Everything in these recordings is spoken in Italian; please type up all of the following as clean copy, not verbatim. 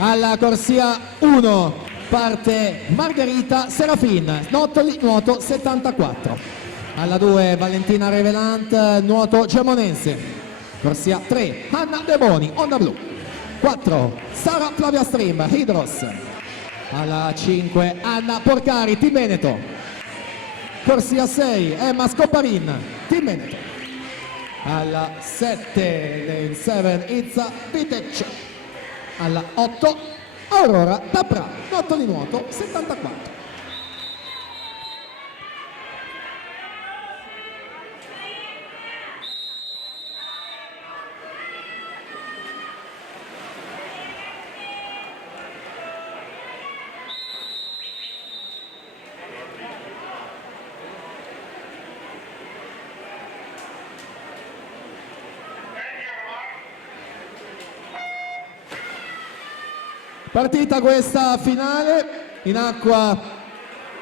Alla corsia 1 parte Margherita Serafin, nuoto 74. Alla 2 Valentina Revelant, nuoto gemonense. Corsia 3 Anna De Boni, onda blu. 4 Sara Flavia Stream, Hydros. Alla 5 Anna Porcari, Team Veneto. Corsia 6 Emma Scoparin, Team Veneto. Alla 7 lane 7 Izza Vitec. Alla 8 Aurora Tapra, nuoto di nuoto 74. Partita questa finale, in acqua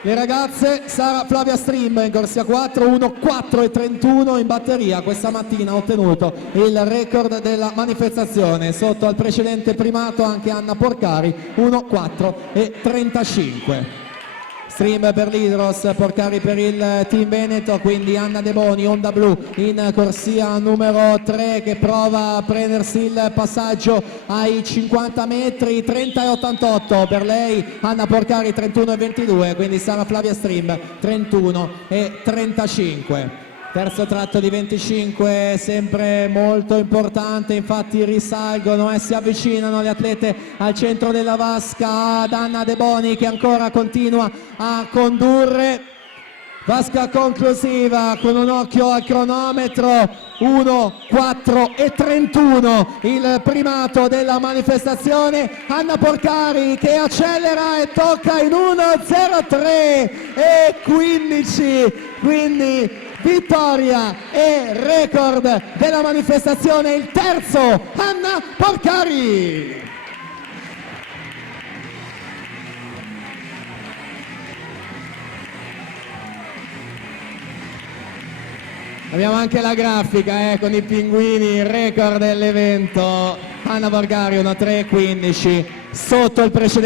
le ragazze. Sara Flavia Stream in corsia 4, 1:4 e 31 in batteria, questa mattina ha ottenuto il record della manifestazione, sotto al precedente primato anche Anna Porcari, 1:4 e 35. Stream per l'Hydros, Porcari per il Team Veneto, quindi Anna De Boni, onda blu in corsia numero 3 che prova a prendersi il passaggio ai 50 metri, 30 e 88 per lei, Anna Porcari 31 e 22, quindi Sara Flavia Stream 31 e 35. Terzo tratto di 25, sempre molto importante, infatti risalgono e si avvicinano le atlete al centro della vasca ad Anna De Boni che ancora continua a condurre. Vasca conclusiva con un occhio al cronometro, 1:4 e 31 il primato della manifestazione. Anna Porcari che accelera e tocca in 1:03 e 15, quindi vittoria e record della manifestazione, il terzo Anna Porcari. Abbiamo anche la grafica con i pinguini, il record dell'evento. Anna Porcari 1:3:15 sotto il precedente.